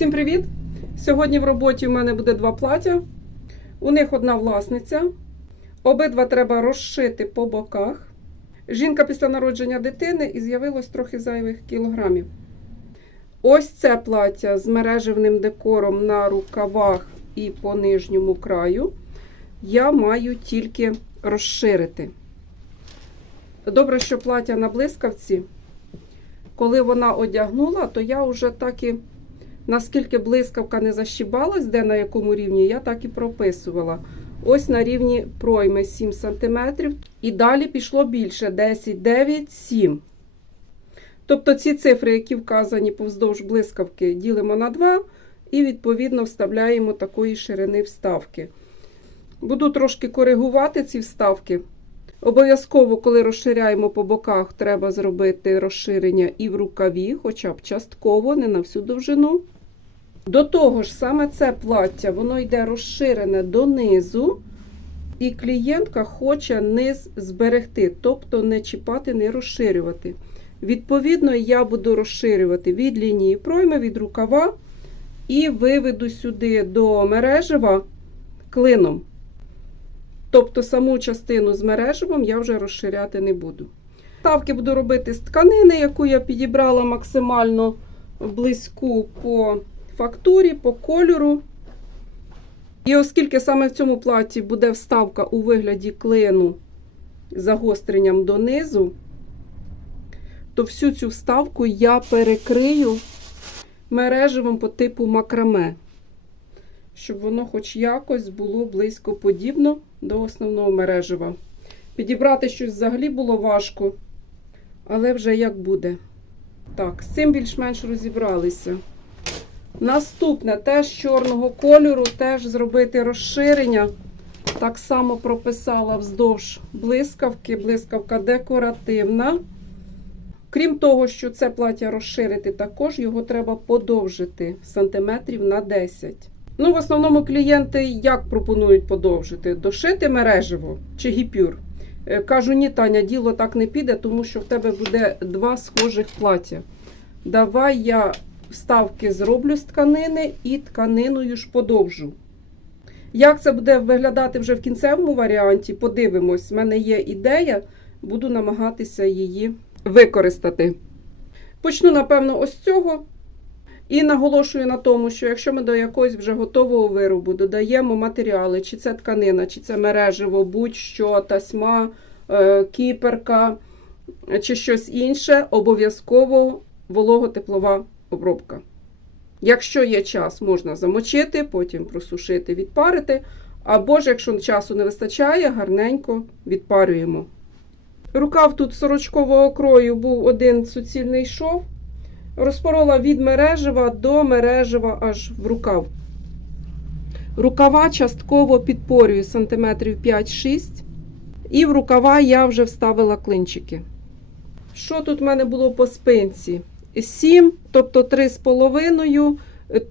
Всім привіт! Сьогодні в роботі в мене буде два плаття. У них одна власниця. Обидва треба розшити по боках. Жінка після народження дитини і з'явилось трохи зайвих кілограмів. Ось це плаття з мережевним декором на рукавах і по нижньому краю. Я маю тільки розширити. Добре, що плаття на блискавці. Коли вона одягнула, то я вже так і наскільки блискавка не защібалась, де на якому рівні, я так і прописувала. Ось на рівні пройми 7 см. І далі пішло більше 10, 9, 7. Тобто ці цифри, які вказані повздовж блискавки, ділимо на 2 і, відповідно, вставляємо такої ширини вставки. Буду трошки коригувати ці вставки. Обов'язково, коли розширяємо по боках, треба зробити розширення і в рукаві, хоча б частково, не на всю довжину. До того ж, саме це плаття, воно йде розширене донизу, і клієнтка хоче низ зберегти, тобто не чіпати, не розширювати. Відповідно, я буду розширювати від лінії пройми, від рукава і виведу сюди до мережева клином. Тобто саму частину з мережевом я вже розширяти не буду. Ставки буду робити з тканини, яку я підібрала максимально близьку по фактурі, по кольору. І оскільки саме в цьому платі буде вставка у вигляді клину загостренням донизу, то всю цю вставку я перекрию мережевим по типу макраме, щоб воно хоч якось було близько подібно до основного мережева. Підібрати щось взагалі було важко, але вже як буде. Так, з цим більш-менш розібралися. Наступне теж чорного кольору, теж зробити розширення. Так само прописала вздовж блискавки. Блискавка декоративна. Крім того, що це плаття розширити, також його треба подовжити сантиметрів на 10. Ну, в основному клієнти як пропонують подовжити? Дошити мережево чи гіпюр. Е, Кажу, ні, Таня, діло так не піде, тому що в тебе буде два схожих плаття. Давай я вставки зроблю з тканини і тканиною ж подовжу. Як це буде виглядати вже в кінцевому варіанті, подивимось. У мене є ідея, буду намагатися її використати. Почну, напевно, ось цього. І наголошую на тому, що якщо ми до якогось вже готового виробу додаємо матеріали, чи це тканина, чи це мережево, будь-що, тасьма, е, кіперка, чи щось інше, обов'язково вологотеплова обробка. Якщо є час, можна замочити, потім просушити, відпарити. Або ж, якщо часу не вистачає, гарненько відпарюємо. Рукав тут сорочкового крою був один суцільний шов. Розпорола від мережева до мережева аж в рукав. Рукава частково підпорюю сантиметрів 5-6. І в рукава я вже вставила клинчики. Що тут в мене було по спинці? 7, тобто 3,5.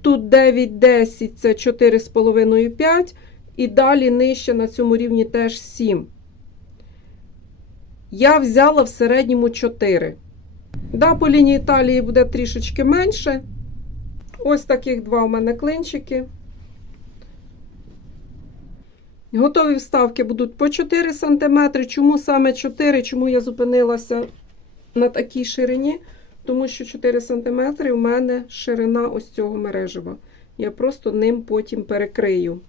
Тут 9-10 це 4,5 5. І далі нижче на цьому рівні теж 7. Я взяла в середньому 4. Да, по лінії талії буде трішечки менше. Ось таких два у мене клинчики. Готові вставки будуть по 4 см. Чому саме 4? Чому я зупинилася на такій ширині? Тому що 4 см у мене ширина ось цього мережева. Я просто ним потім перекрию.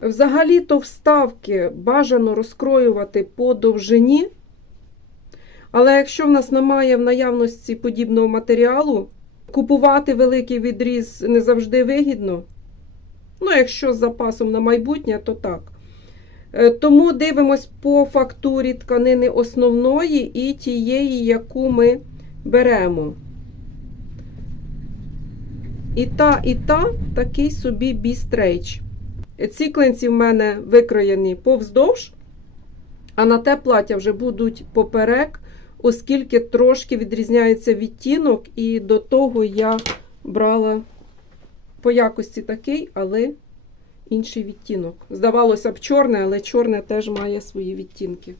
Взагалі-то вставки бажано розкроювати по довжині. Але якщо в нас немає в наявності подібного матеріалу, купувати великий відріз не завжди вигідно. Ну, якщо з запасом на майбутнє, то так. Е, Тому дивимось по фактурі тканини основної і тієї, яку ми беремо. І та, і та такий собі бістрейч. Ці клинці в мене викроєні повздовж, а на те плаття вже будуть поперек оскільки трошки відрізняється відтінок, і до того я брала по якості такий, але інший відтінок. Здавалося б, чорне, але чорне теж має свої відтінки.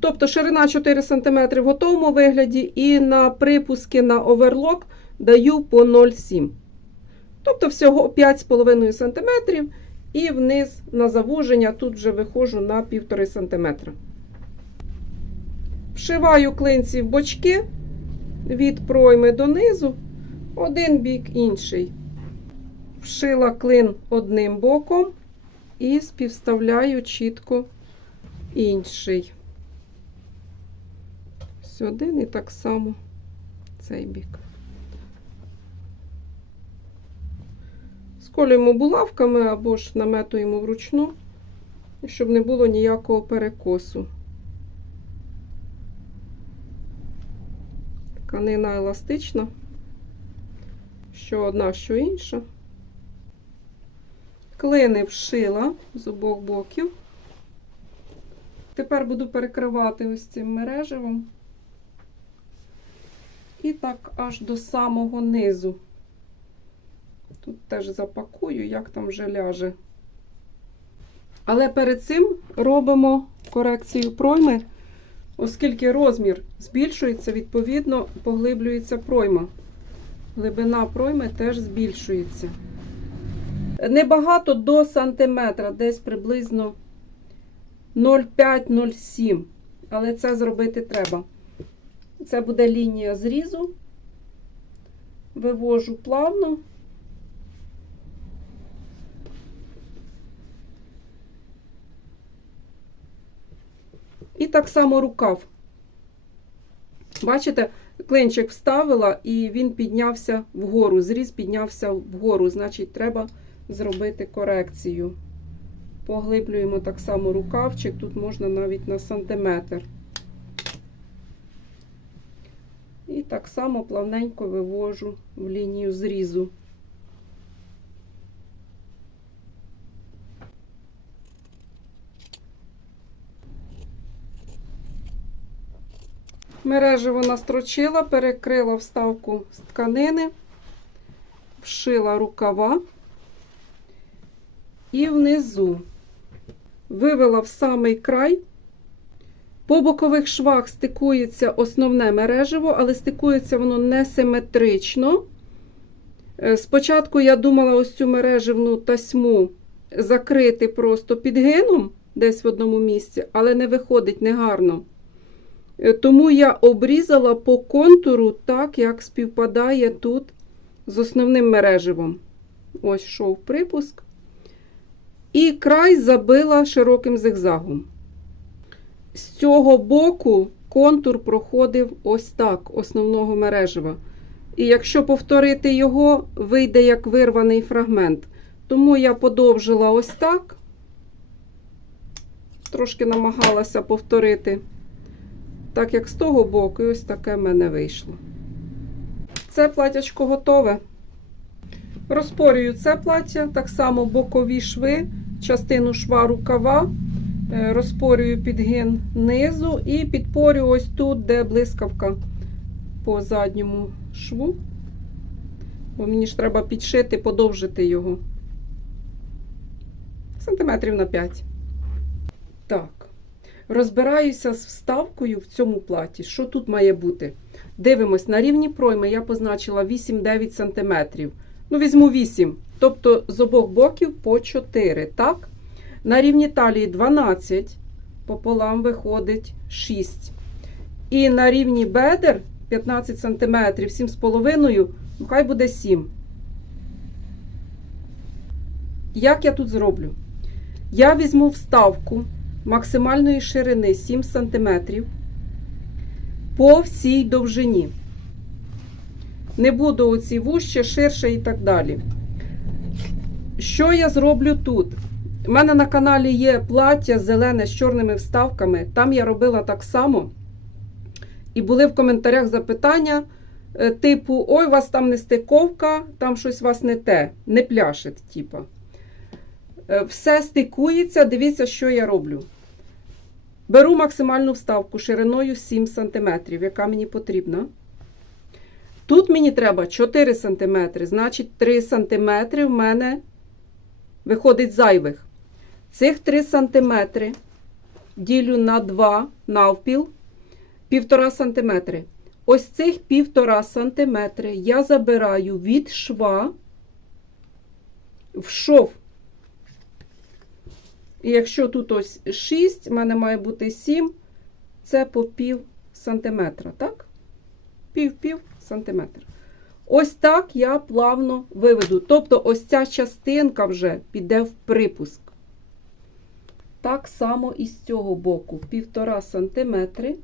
Тобто ширина 4 см в готовому вигляді, і на припуски на оверлок даю по 0,7 Тобто всього 5,5 см і вниз на завуження тут вже виходжу на 1,5 см. Вшиваю клинці в бочки від пройми донизу, один бік інший. Вшила клин одним боком і співставляю чітко інший. Ось один і так само цей бік. Сколюємо булавками або ж наметуємо вручну, щоб не було ніякого перекосу. Тканина еластична, що одна, що інша. Клини вшила з обох боків. Тепер буду перекривати ось цим мереживом. І так аж до самого низу. Тут теж запакую, як там вже ляже. Але перед цим робимо корекцію пройми, оскільки розмір збільшується, відповідно, поглиблюється пройма. Глибина пройми теж збільшується. Небагато до сантиметра, десь приблизно 0,5-0,7. Але це зробити треба. Це буде лінія зрізу. Вивожу плавно. І так само рукав. Бачите, клинчик вставила і він піднявся вгору. Зріз піднявся вгору. Значить, треба зробити корекцію. Поглиблюємо так само рукавчик, тут можна навіть на сантиметр. І так само плавненько вивожу в лінію зрізу. Мережево настрочила, перекрила вставку з тканини, вшила рукава і внизу вивела в самий край. По бокових швах стикується основне мережево, але стикується воно несиметрично. Е, Спочатку я думала ось цю мережевну тасьму закрити просто підгином десь в одному місці, але не виходить негарно. Е, Тому я обрізала по контуру так, як співпадає тут з основним мереживом. Ось йшов припуск. І край забила широким зигзагом. З цього боку контур проходив ось так, основного мережева. І якщо повторити його, вийде як вирваний фрагмент. Тому я подовжила ось так, трошки намагалася повторити, так як з того боку, і ось таке в мене вийшло. Це платячко готове. Розпорюю це плаття, так само бокові шви, частину шва рукава, розпорюю підгин низу і підпорю ось тут, де блискавка по задньому шву. Бо мені ж треба підшити, подовжити його. Сантиметрів на 5. Так. Розбираюся з вставкою в цьому платі. Що тут має бути? Дивимось, на рівні пройми я позначила 8-9 см. Ну, візьму 8, тобто з обох боків по 4, так? На рівні талії 12, пополам виходить 6. І на рівні бедер 15 см, 7,5, ну хай буде 7. Як я тут зроблю? Я візьму вставку максимальної ширини 7 см по всій довжині. Не буду оці вужче, ширше і так далі. Що я зроблю тут? У мене на каналі є плаття зелене з чорними вставками. Там я робила так само. І були в коментарях запитання, е, типу: Ой, у вас там не стиковка, там щось у вас не те, не пляшить. Типу. Все стикується, дивіться, що я роблю. Беру максимальну вставку шириною 7 см, яка мені потрібна. Тут мені треба 4 см, значить 3 см в мене виходить зайвих. Цих 3 см ділю на 2 навпіл 1,5 см. Ось цих 1,5 см я забираю від шва в шов. І якщо тут ось 6, в мене має бути 7, це по пів сантиметра, так? Пів-пів сантиметра. Ось так я плавно виведу. Тобто ось ця частинка вже піде в припуск. Так само і з цього боку, 1,5 сантиметри.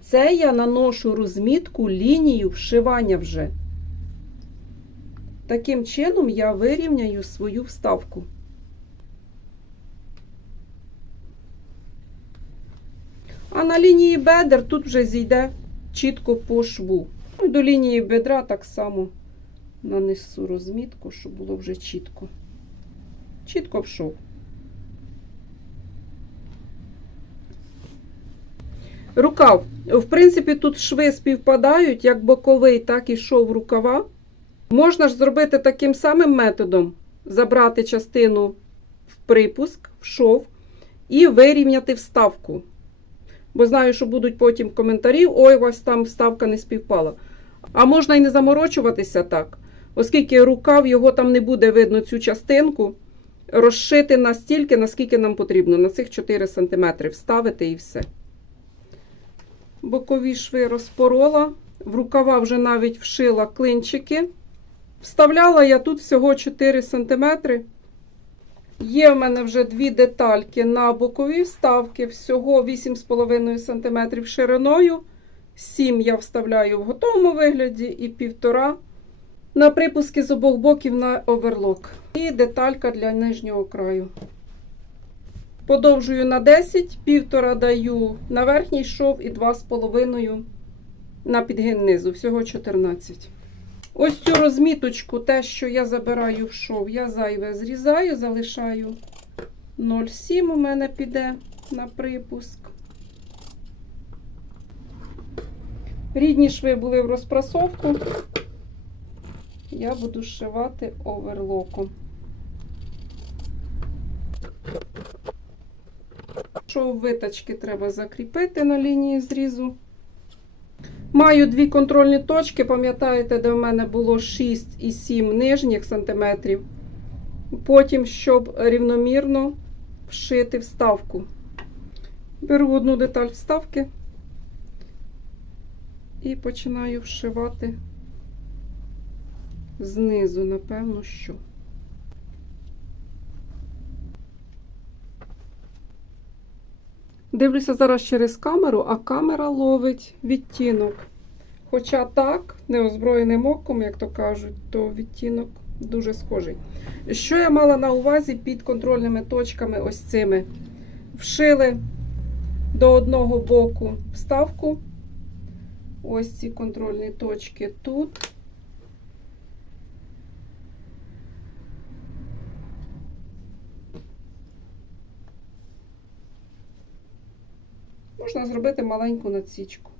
Це я наношу розмітку лінію вшивання вже. Таким чином я вирівняю свою вставку. А на лінії бедер тут вже зійде чітко по шву. Ну, До лінії бедра так само нанесу розмітку, щоб було вже чітко. Чітко в Рукав. В принципі, тут шви співпадають, як боковий, так і шов рукава. Можна ж зробити таким самим методом: забрати частину в припуск, в шов і вирівняти вставку. Бо знаю, що будуть потім коментарі: ой, у вас там вставка не співпала. А можна і не заморочуватися так, оскільки рукав його там не буде видно цю частинку. Розшити настільки, наскільки нам потрібно. На цих 4 см вставити і все. Бокові шви розпорола. В рукава вже навіть вшила клинчики. Вставляла я тут всього 4 см. Є в мене вже дві детальки на бокові вставки, всього 8,5 см шириною. 7 я вставляю в готовому вигляді і 1,5 на припуски з обох боків на оверлок. І деталька для нижнього краю. Подовжую на 10, 1,5 даю на верхній шов і 2,5 на підгин низу, всього 14. Ось цю розміточку, те, що я забираю в шов, я зайве зрізаю, залишаю 0,7 у мене піде на припуск. Рідні шви були в розпрасовку. Я буду зшивати оверлоком. Шов виточки треба закріпити на лінії зрізу. Маю дві контрольні точки, пам'ятаєте, де в мене було 6 і 7 нижніх сантиметрів. Потім, щоб рівномірно вшити вставку. Беру одну деталь вставки і починаю вшивати знизу, напевно, що. Дивлюся зараз через камеру, а камера ловить відтінок. Хоча так, неозброєним оком, як то кажуть, то відтінок дуже схожий. Що я мала на увазі під контрольними точками ось цими? Вшили до одного боку вставку. Ось ці контрольні точки тут. Можна зробити маленьку надсічку,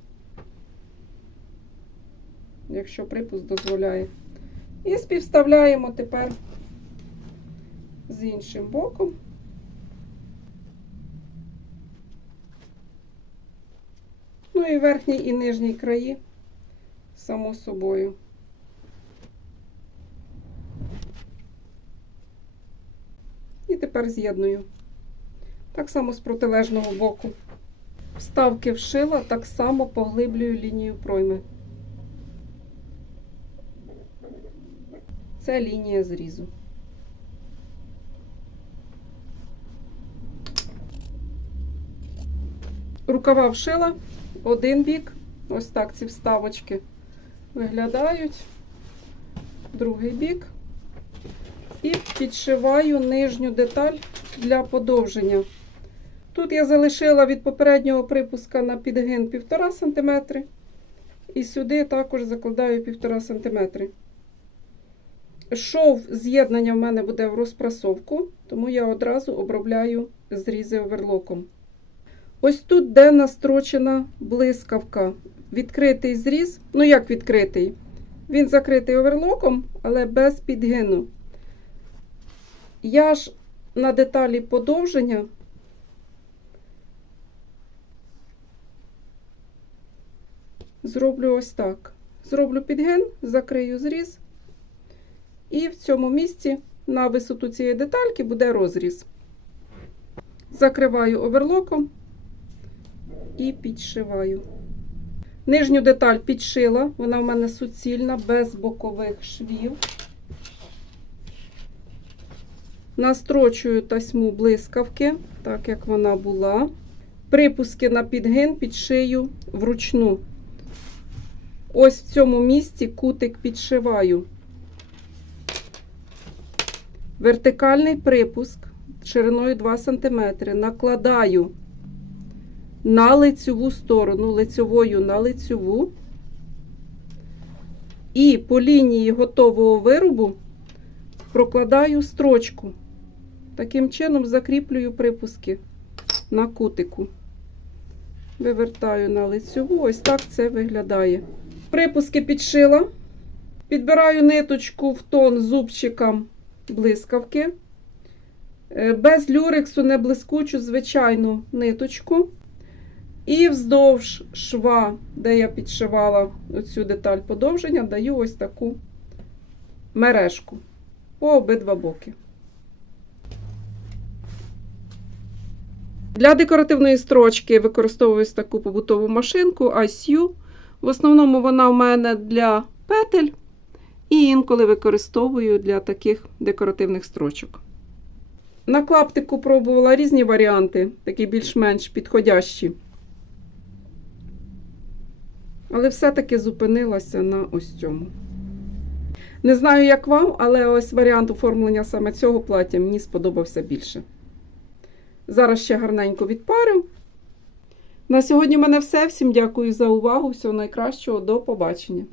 якщо припуск дозволяє. І співставляємо тепер з іншим боком. Ну і верхній і нижній краї, само собою. І тепер з'єдную. Так само з протилежного боку. Вставки вшила, так само поглиблюю лінію пройми. Це лінія зрізу. Рукава вшила один бік, ось так ці вставочки виглядають, другий бік. І підшиваю нижню деталь для подовження. Тут я залишила від попереднього припуска на підгин 1,5 см. І сюди також закладаю 1,5 см. Шов з'єднання в мене буде в розпрасовку, тому я одразу обробляю зрізи оверлоком. Ось тут, де настрочена блискавка. Відкритий зріз. Ну, як відкритий? Він закритий оверлоком, але без підгину. Я ж на деталі подовження зроблю ось так. Зроблю підгин, закрию зріз, і в цьому місці на висоту цієї детальки буде розріз. Закриваю оверлоком і підшиваю. Нижню деталь підшила, вона в мене суцільна, без бокових швів. Настрочую тасьму блискавки, так як вона була. Припуски на підгин підшию вручну. Ось в цьому місці кутик підшиваю. Вертикальний припуск шириною 2 см накладаю на лицьову сторону, лицьовою на лицьову. І по лінії готового виробу прокладаю строчку. Таким чином закріплюю припуски на кутику. Вивертаю на лицьову. Ось так це виглядає. Припуски підшила. Підбираю ниточку в тон зубчикам блискавки. Е, Без люрексу не блискучу звичайну ниточку. І вздовж шва, де я підшивала оцю деталь подовження, даю ось таку мережку по обидва боки. Для декоративної строчки використовую таку побутову машинку ICU. В основному вона в мене для петель. І інколи використовую для таких декоративних строчок. На клаптику пробувала різні варіанти, такі більш-менш підходящі. Але все-таки зупинилася на ось цьому. Не знаю, як вам, але ось варіант оформлення саме цього плаття мені сподобався більше. Зараз ще гарненько відпарю. На сьогодні в мене все. Всім дякую за увагу. Всього найкращого. До побачення.